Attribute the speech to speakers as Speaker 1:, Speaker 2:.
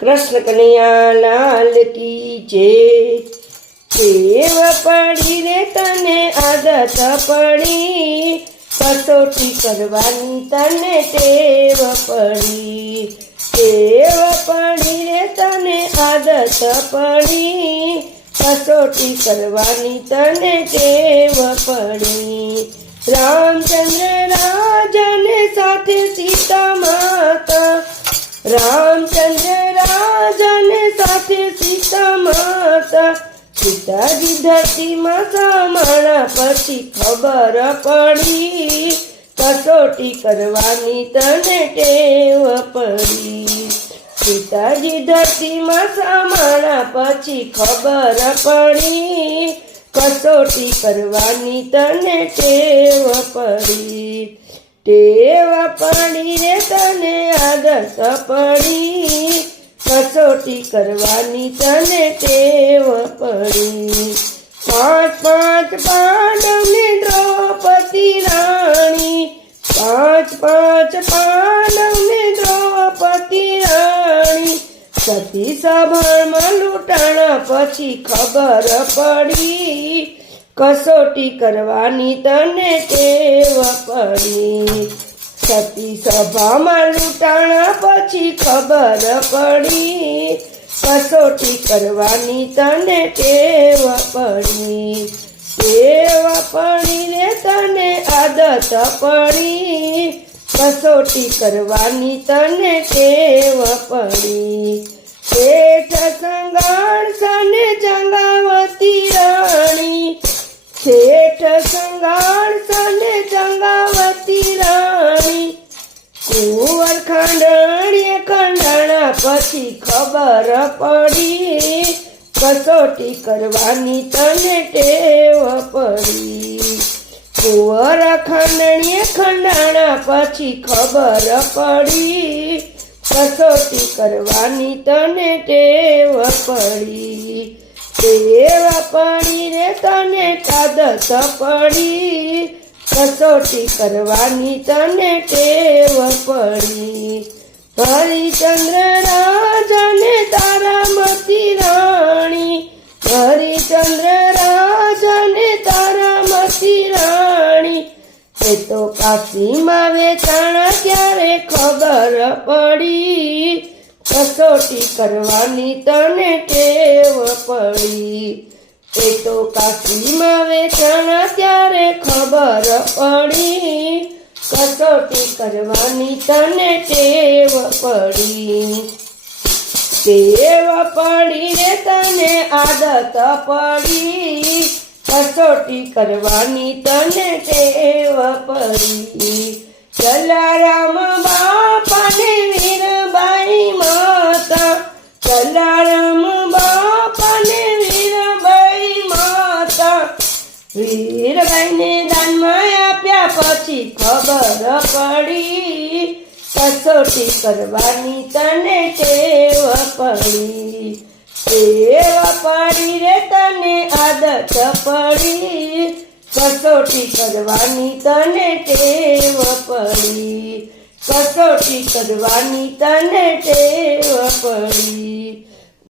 Speaker 1: કૃષ્ણ કનૈયા લાલ કી જય ટેવ પડી રે તને આદત પડી? કસોટી કરવાની તને ટેવ પડી. ટેવ પડી રે તને આદત પડી? કસોટી કરવાની તને ટેવ પડી. રામચંદ્ર રાજને સાથે સીતા માતા રામચંદ્ર સીતાજી ધરતીમાં માણા પછી ખબર પડી. કસોટી કરવાની તને ટેવ પડી. સીતાજી ધરતીમાં સમાણા પછી ખબર પડી. કસોટી કરવાની તને ટેવ પડી. ટેવ પડી રે તને આદત પડી. કસોટી કરવાની તને ટેવ પડી. પાંચ પાંચ પાંડવને દ્રૌપદી રાણી. પાંચ પાંચ પાંડવને દ્રૌપદી રાણી. સતી સભામાં લૂંટાણા પછી ખબર પડી. કસોટી કરવાની તને ટેવ પડી. સતી સભામાં લૂંટાણા પછી ખબર પડી. કસોટી કરવાની તને ટેવ પડી. ટેવ પડી ને તને આદત પડી. કસોટી કરવાની તને ટેવ પડી. શેઠ સંગાણ સને જંગાવતી રાણી. શેઠ સંગાળ ખંડણીએ ખંડાણા પછી ખબર પડી, કસોટી કરવાની તને ટેવ પડી. કુંવર ખંડણીએ ખંડાણા પછી ખબર પડી, કસોટી કરવાની તને ટેવ પડી. ટેવ પડી રે તને આદત પડી કસોટી કરવાની તને ટેવ પડી. હરિચંદ્ર રાજાને તારા મતી રાણી. હરિચંદ્ર રાજાને તારા મતી રાણી. એ તો કાશીમાં વેચાણા ક્યારે ખબર પડી? કસોટી કરવાની તને ટેવ પડી. એ તો કાશીમાં વેચાણા ત્યારે ખબર પડી. કસોટી કરવાની તને ટેવ પડી. ટેવ પડી રે તને આદત પડી. કસોટી કરવાની તને ટેવ પડી. જલારામ વીરબાઈને દાનમાં આપ્યા પછી ખબર પડી. કસોટી કરવાની તને ટેવ પડી. ટેવ પડી રે તને આદત પડી. કસોટી કરવાની તને ટેવ પડી. કસોટી કરવાની તને ટેવ પડી.